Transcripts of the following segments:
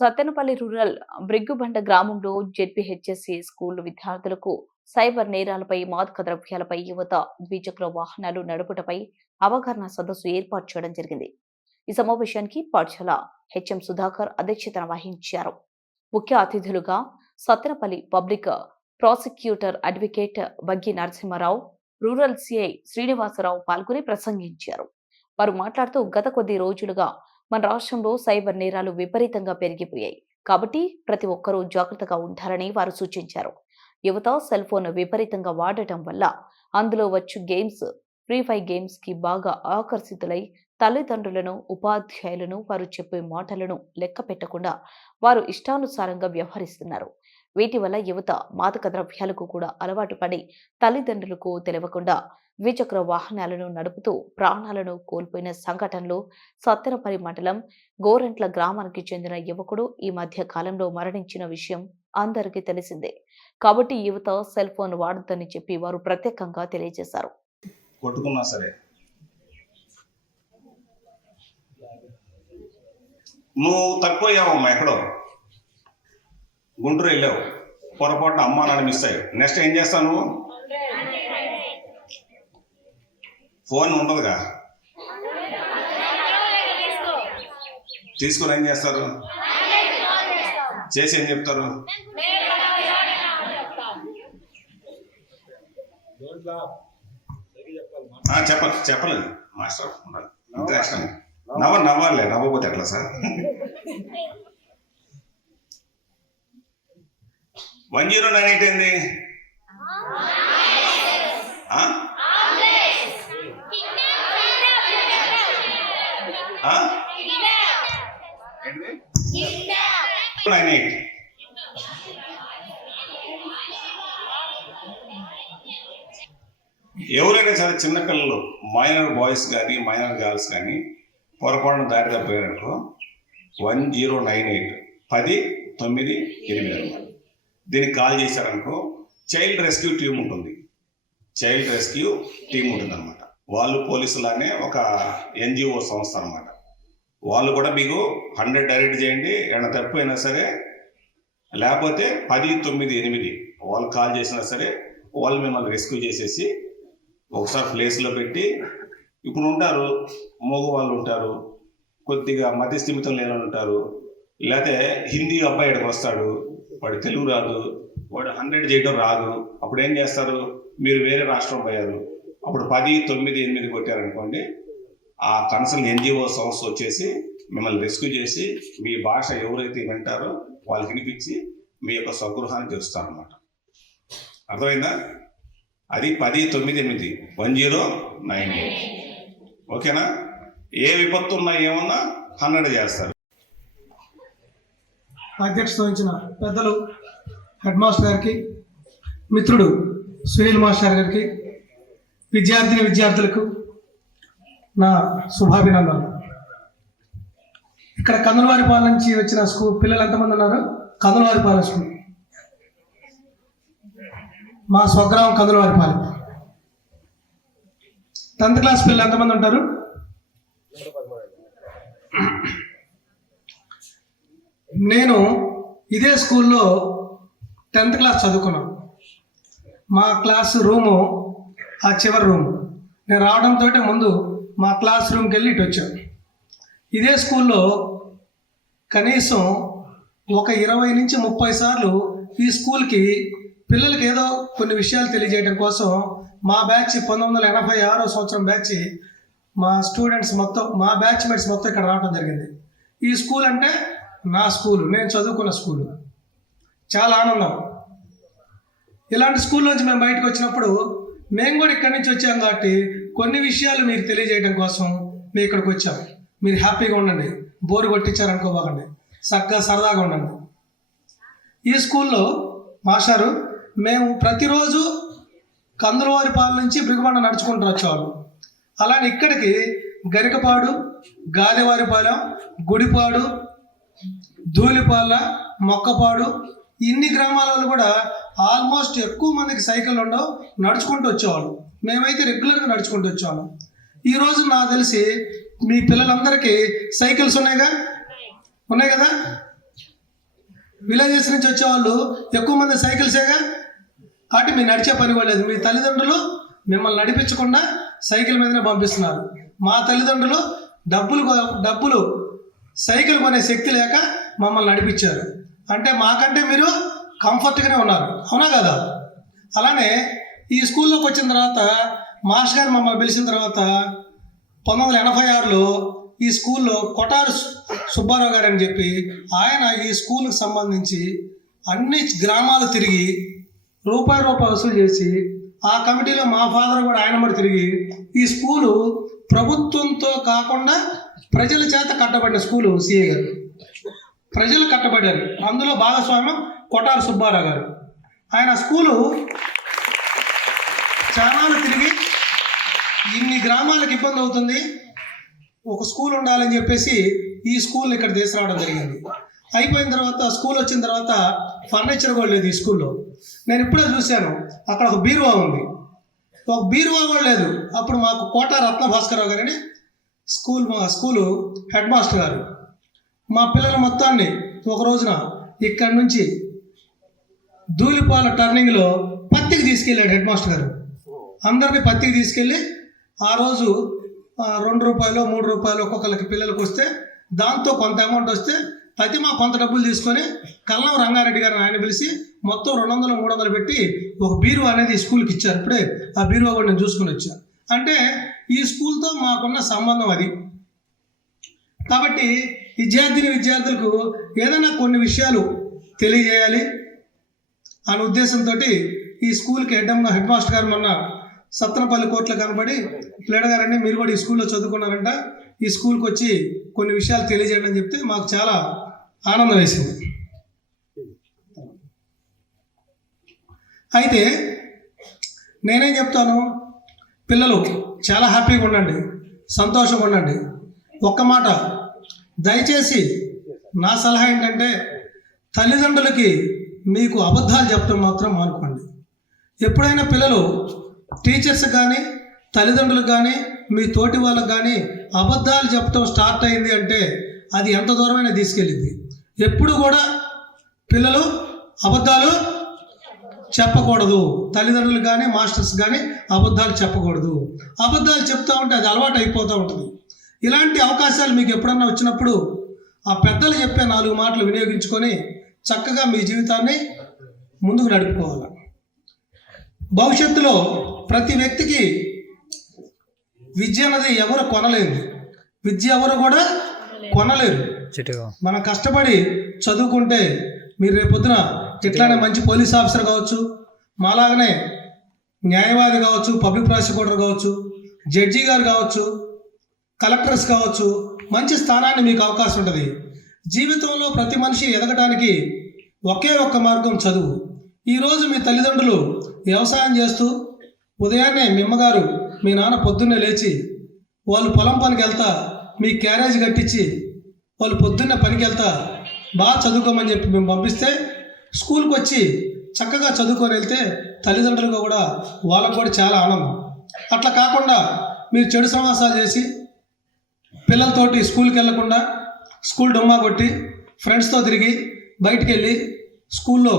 Sattenapalli rural బ్రిగ్గుబండ గ్రామంలో జెడ్పీహెచ్ఎస్సి school విద్యార్థులకు cyber నేరాలపై మాదక ద్రవ్యాలపై యువత ద్విచక్ర వాహనాలు నడుపుటపై అవగాహన సదస్సు ఏర్పాటు చేయడం జరిగింది. ఈ సమావేశానికి పాఠశాల హెచ్ఎం సుధాకర్ అధ్యక్షతన వహించారు. ముఖ్య అతిథులుగా Sattenapalli public prosecutor advocate Baggi Narasimharao rural CI Srinivasarao పాల్గొని ప్రసంగించారు. వారు మాట్లాడుతూ గత కొద్ది రోజులుగా మన రాష్ట్రంలో సైబర్ నేరాలు విపరీతంగా పెరిగిపోయాయి. కాబట్టి ప్రతి ఒక్కరూ జాగ్రత్తగా ఉండాలని వారు సూచించారు. యువత సెల్ ఫోన్ విపరీతంగా వాడటం వల్ల అందులో వచ్చు గేమ్స్ ఫ్రీ ఫైర్ గేమ్స్కి బాగా ఆకర్షితులై తల్లిదండ్రులను ఉపాధ్యాయులను వారు చెప్పే మాటలను లెక్క పెట్టకుండా వారు ఇష్టానుసారంగా వ్యవహరిస్తున్నారు. వీటి వల్ల యువత మాదక ద్రవ్యాలకు కూడా అలవాటు పడి తల్లిదండ్రులకు తెలియకుండా ద్విచక్ర వాహనాలను నడుపుతూ ప్రాణాలను కోల్పోయిన సంఘటనలో సత్తెనపల్లి మండలం గోరెంట్ల గ్రామానికి చెందిన యువకుడు ఈ మధ్య కాలంలో మరణించిన విషయం అందరికీ తెలిసిందే. కాబట్టి యువత సెల్ ఫోన్ వాడొద్దని చెప్పి వారు ప్రత్యేకంగా తెలియజేశారు. కొట్టుకున్నా సరే. నువ్వు తక్కువయ్యావమ్మా ఎక్కడో. గుంటూరు వెళ్ళావు. పొరపాటున అమ్మా నాన్న మిస్ అయ్యావు నెక్స్ట్ ఏం చేస్తావు నువ్వు? ఫోన్ ఉండదుగా. తీసుకుని ఏం చేస్తారు? చేసి ఏం చెప్తారు? చెప్పాలి చెప్పలేదు మాస్టర్ ఉండాలి. నవ్వ నవ్వాలి నవ్వకపోతే ఎట్లా sir? One zero nine eight ఏంది ఆ? ఆ? నైన్ ఎయిట్ ఎవరైనా సరే చిన్న పిల్లలు మైనర్ బాయ్స్ కానీ మైనర్ గర్ల్స్ కానీ పొరపాటున దారి తప్పారనుకో వన్ జీరో నైన్ ఎయిట్ పది తొమ్మిది ఎనిమిది అనమాట దీనికి కాల్ చేశారనుకో చైల్డ్ రెస్క్యూ టీం ఉంటుంది. చైల్డ్ రెస్క్యూ టీం ఉంటుంది అనమాట వాళ్ళు పోలీసులానే ఒక ఎన్జిఓ సంస్థ అనమాట వాళ్ళు కూడా మీకు హండ్రెడ్ డైరెక్ట్ చేయండి. ఏమైనా తప్పిపోయినా సరే లేకపోతే పది తొమ్మిది ఎనిమిది వాళ్ళు కాల్ చేసినా సరే వాళ్ళు మిమ్మల్ని రెస్క్యూ చేసేసి ఒకసారి ప్లేస్లో పెట్టి ఇప్పుడు ఉంటారు మగవాళ్ళు ఉంటారు కొద్దిగా మధ్యస్థిమితం లేని ఉంటారు లేకపోతే హిందీ అబ్బాయి ఇక్కడికి వస్తాడు వాడు తెలుగు రాదు వాడు హండ్రెడ్ చేయడం రాదు అప్పుడు ఏం చేస్తారు? మీరు వేరే రాష్ట్రం పోయారు అప్పుడు పది తొమ్మిది ఎనిమిది కొట్టారనుకోండి ఆ కన్సర్న్ ఎన్జిఓ సంస్థ వచ్చేసి మిమ్మల్ని రెస్క్యూ చేసి మీ భాష ఎవరైతే వింటారో వాళ్ళకి వినిపించి మీ యొక్క స్వగృహాన్ని అనమాట అర్థమైందా? అది పది తొమ్మిది ఎనిమిది. One zero nine eight. ఓకేనా? ఏ విపత్తు ఉన్నా ఏమన్నా హండ్రెడ్ చేస్తారు. అధ్యక్షత వహించిన పెద్దలు హెడ్ మాస్టర్ గారికి మిత్రుడు సునీల్ మాస్టర్ గారికి విద్యార్థిని విద్యార్థులకు నా శుభాభినందనలు. ఇక్కడ కందులవారిపాలెం నుంచి వచ్చిన స్కూల్ పిల్లలు ఎంతమంది ఉన్నారు? కందులవారిపాలెం స్కూల్. మా స్వగ్రామం కందులవారిపాలెం టెన్త్ క్లాస్ పిల్లలు ఎంతమంది ఉంటారు? నేను ఇదే స్కూల్లో టెన్త్ క్లాస్ చదువుకున్నాను. మా క్లాస్ రూము ఆ చివరి రూము. నేను రావడంతో ముందు మా క్లాస్ రూమ్కి వెళ్ళి ఇటు వచ్చాను ఇదే స్కూల్లో కనీసం ఒక ఇరవై నుంచి ముప్పై సార్లు ఈ స్కూల్కి పిల్లలకి ఏదో కొన్ని విషయాలు తెలియజేయడం కోసం మా బ్యాచ్ పంతొమ్మిది వందల ఎనభై ఆరో సంవత్సరం బ్యాచ్ మా స్టూడెంట్స్ మొత్తం మా బ్యాచ్ మేట్స్ మొత్తం ఇక్కడ రావడం జరిగింది. ఈ స్కూల్ అంటే నా స్కూల్ నేను చదువుకున్న స్కూల్ చాలా ఆనందం. ఇలాంటి స్కూల్ నుంచి మేము బయటకు వచ్చినప్పుడు మేము కూడా ఇక్కడి నుంచి వచ్చాం కాబట్టి కొన్ని విషయాలు మీకు తెలియజేయడం కోసం మేము ఇక్కడికి వచ్చాం. మీరు హ్యాపీగా ఉండండి. బోరు కొట్టించారనుకోబాకండి. చక్కగా సరదాగా ఉండండి. ఈ స్కూల్లో మాస్టారు మేము ప్రతిరోజు కందులవారి పాలెం నుంచి బ్రిగుబండ నడుచుకుంటూ వచ్చేవాళ్ళు. అలానే ఇక్కడికి గరికపాడు గాలివారిపాలెం గుడిపాడు ధూళిపాల మొక్కపాడు ఇన్ని గ్రామాలలో కూడా ఆల్మోస్ట్ ఎక్కువ మందికి సైకిల్ ఉండవు నడుచుకుంటూ వచ్చేవాళ్ళు. మేమైతే రెగ్యులర్గా నడుచుకుంటూ వచ్చేవాళ్ళం. ఈరోజు నాకు తెలిసి మీ పిల్లలందరికీ సైకిల్స్ ఉన్నాయిగా? ఉన్నాయి కదా? విలేజెస్ నుంచి వచ్చేవాళ్ళు ఎక్కువ మంది సైకిల్సేగా? కాబట్టి మీరు నడిచే పని కూడా లేదు. మీ తల్లిదండ్రులు మిమ్మల్ని నడిపించకుండా సైకిల్ మీదనే పంపిస్తున్నారు. మా తల్లిదండ్రులు డబ్బులు కొ- డబ్బులు సైకిల్ కొనే శక్తి లేక మమ్మల్ని నడిపించారు. అంటే మాకంటే మీరు కంఫర్ట్గానే ఉన్నారు. అవునా కదా? అలానే ఈ స్కూల్లోకి వచ్చిన తర్వాత మాస్టర్ గారు మమ్మల్ని పిలిచిన తర్వాత పంతొమ్మిది వందల ఎనభై ఆరులో ఈ స్కూల్లో కొటారు సుబ్బారావు గారు అని చెప్పి ఆయన ఈ స్కూల్కి సంబంధించి అన్ని గ్రామాలు తిరిగి రూపాయి రూపాయి వసూలు చేసి ఆ కమిటీలో మా ఫాదర్ కూడా ఆయన కూడా తిరిగి ఈ స్కూలు ప్రభుత్వంతో కాకుండా ప్రజల చేత కట్టబడిన స్కూలు సిఏ గారు. ప్రజలు కట్టబడ్డారు. అందులో భాగస్వామ్యం కొటారు సుబ్బారావు గారు. ఆయన స్కూలు చాలా తిరిగి ఇన్ని గ్రామాలకు ఇబ్బంది అవుతుంది. ఒక స్కూల్ ఉండాలని చెప్పేసి ఈ స్కూల్ ఇక్కడ తీసుకురావడం జరిగింది. అయిపోయిన తర్వాత స్కూల్ వచ్చిన తర్వాత ఫర్నిచర్ కూడా లేదు ఈ స్కూల్లో. నేను ఇప్పుడే చూశాను అక్కడ ఒక బీరువా ఉంది. ఒక బీరువా కూడా లేదు. అప్పుడు మాకు కోట రత్న భాస్కరరావు గారని స్కూల్ మా స్కూలు హెడ్ మాస్టర్ గారు మా పిల్లల మొత్తాన్ని ఒక రోజున ఇక్కడి నుంచి ధూళిపాల టర్నింగ్లో పత్తికి తీసుకెళ్ళాడు హెడ్ మాస్టర్ గారు. అందరినీ పత్తికి తీసుకెళ్ళి ఆ రోజు రెండు రూపాయలు మూడు రూపాయలు ఒక్కొక్కరికి పిల్లలకు వస్తే దాంతో కొంత అమౌంట్ వస్తే ప్రతి మా కొంత డబ్బులు తీసుకొని కల్లం రంగారెడ్డి గారిని ఆయన పిలిచి మొత్తం రెండు వందలు మూడు వందలు పెట్టి ఒక బీరువా అనేది ఈ స్కూల్కి ఇచ్చారు. ఇప్పుడే ఆ బీరువా కూడా నేను చూసుకుని వచ్చాను అంటే ఈ స్కూల్తో మాకున్న సంబంధం అది. కాబట్టి విద్యార్థిని విద్యార్థులకు ఏదైనా కొన్ని విషయాలు తెలియజేయాలి అనే ఉద్దేశంతో ఈ స్కూల్కి హెడ్ హెడ్ మాస్టర్ గారు మొన్న సత్రపల్లి కోట్లో కనబడి పిల్లడ గారండి మీరు కూడా ఈ స్కూల్లో చదువుకున్నారంట. ఈ స్కూల్కి వచ్చి కొన్ని విషయాలు తెలియజేయండి అని చెప్తే మాకు చాలా ఆనందం వేసింది. అయితే నేనేం చెప్తాను? పిల్లలు చాలా హ్యాపీగా ఉండండి సంతోషంగా ఉండండి. ఒక్క మాట దయచేసి నా సలహా ఏంటంటే తల్లిదండ్రులకి మీకు అబద్ధాలు చెప్పడం మాత్రం మానుకోండి. ఎప్పుడైనా పిల్లలు టీచర్స్ కానీ తల్లిదండ్రులకు కానీ మీ తోటి వాళ్ళకు కానీ అబద్ధాలు చెప్పడం స్టార్ట్ అయింది అంటే అది ఎంత దూరమైనా తీసుకెళ్ళింది ఎప్పుడు కూడా పిల్లలు అబద్ధాలు చెప్పకూడదు. తల్లిదండ్రులు కానీ మాస్టర్స్ కానీ అబద్ధాలు చెప్పకూడదు. అబద్ధాలు చెప్తా ఉంటే అది అలవాటు అయిపోతూ ఉంటుంది. ఇలాంటి అవకాశాలు మీకు ఎప్పుడన్నా వచ్చినప్పుడు ఆ పెద్దలు చెప్పే నాలుగు మాటలు వినియోగించుకొని చక్కగా మీ జీవితాన్ని ముందుకు నడుపుకోవాలి? భవిష్యత్తులో ప్రతి వ్యక్తికి విద్య అన్నది ఎవరు కొనలేరు. విద్య ఎవరు కూడా కొనలేరు. మనం కష్టపడి చదువుకుంటే మీరు రేపొద్దున ఇట్లానే మంచి పోలీస్ ఆఫీసర్ కావచ్చు మాలాగనే న్యాయవాది కావచ్చు పబ్లిక్ ప్రాసిక్యూటర్ కావచ్చు జడ్జి గారు కావచ్చు కలెక్టర్స్ కావచ్చు మంచి స్థానాన్ని మీకు అవకాశం ఉంటుంది. జీవితంలో ప్రతి మనిషి ఎదగడానికి ఒకే ఒక్క మార్గం చదువు. ఈరోజు మీ తల్లిదండ్రులు వ్యవసాయం చేస్తూ ఉదయాన్నే మీ అమ్మగారు మీ నాన్న పొద్దున్నే లేచి వాళ్ళు పొలం పనికి వెళ్తా మీ క్యారేజ్ కట్టించి వాళ్ళు పొద్దున్నే పనికి వెళ్తా బాగా చదువుకోమని చెప్పి మేము పంపిస్తే స్కూల్కి వచ్చి చక్కగా చదువుకొని వెళ్తే తల్లిదండ్రులకు కూడా వాళ్ళకు కూడా చాలా ఆనందం. అట్లా కాకుండా మీరు చెడు సమాసాలు చేసి పిల్లలతోటి స్కూల్కి వెళ్ళకుండా స్కూల్ డొమ్మా కొట్టి ఫ్రెండ్స్తో తిరిగి బయటికి వెళ్ళి స్కూల్లో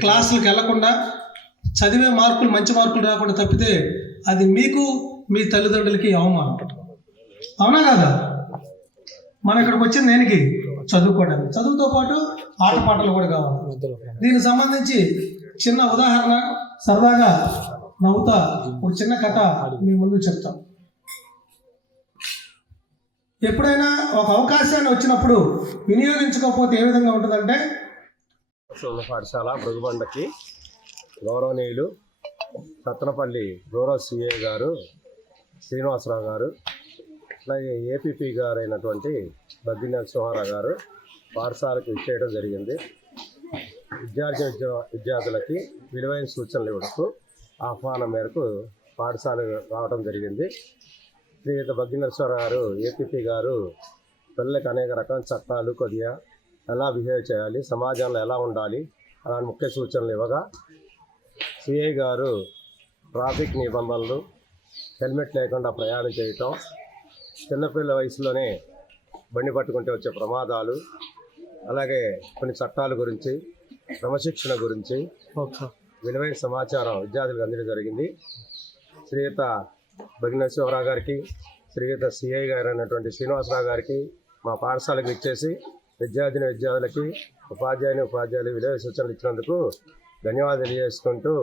క్లాసులకు వెళ్ళకుండా చదివే మార్కులు మంచి మార్కులు రాకుండా తప్పితే అది మీకు మీ తల్లిదండ్రులకి అవమానం. అవునా కాదా? మనం ఇక్కడికి వచ్చింది దేనికి? చదువుకోవడానికి. చదువుతో పాటు ఆటపాటలు కూడా కావాలి. దీనికి సంబంధించి చిన్న ఉదాహరణ సరదాగా నవ్వుతా ఒక చిన్న కథ మీ ముందు చెప్తాం. ఎప్పుడైనా ఒక అవకాశాన్ని వచ్చినప్పుడు వినియోగించుకోకపోతే ఏ విధంగా ఉంటుందంటే? ఉన్న పాఠశాల మృదుబండకి గౌరవనీయులు సత్తనపల్లి రూరల్ సిఏ గారు శ్రీనివాసరావు గారు అలాగే ఏపీపీ గారు అయినటువంటి బద్ది నరసింహారావు గారు పాఠశాలకు ఇచ్చేయడం జరిగింది. విద్యార్థి విద్యార్థులకి విలువైన సూచనలు ఇవ్వడానికి ఆహ్వానం మేరకు పాఠశాల రావడం జరిగింది. శ్రీయుత నరసింహారావు గారు ఏపీపీ గారు పిల్లలకు అనేక రకాల చట్టాలు కొద్దిగా ఎలా బిహేవ్ చేయాలి సమాజంలో ఎలా ఉండాలి అలాంటి ముఖ్య సూచనలు ఇవ్వగా సిఐ గారు ట్రాఫిక్ నిబంధనలు హెల్మెట్ లేకుండా ప్రయాణం చేయటం చిన్నపిల్ల వయసులోనే బండి పట్టుకుంటే వచ్చే ప్రమాదాలు అలాగే కొన్ని చట్టాల గురించి క్రమశిక్షణ గురించి విలువైన సమాచారం విద్యార్థులకు అందడం జరిగింది. శ్రీయుత భగ్నేశ్వరరావు గారికి శ్రీయుత సిఐ గారు అయినటువంటి శ్రీనివాసరావు గారికి మా పాఠశాలకు ఇచ్చేసి విద్యార్థిని విద్యార్థులకి ఉపాధ్యాయుని ఉపాధ్యాయులు విలువ సూచనలు ఇచ్చినందుకు ధన్యవాదాలు తెలియజేసుకుంటూ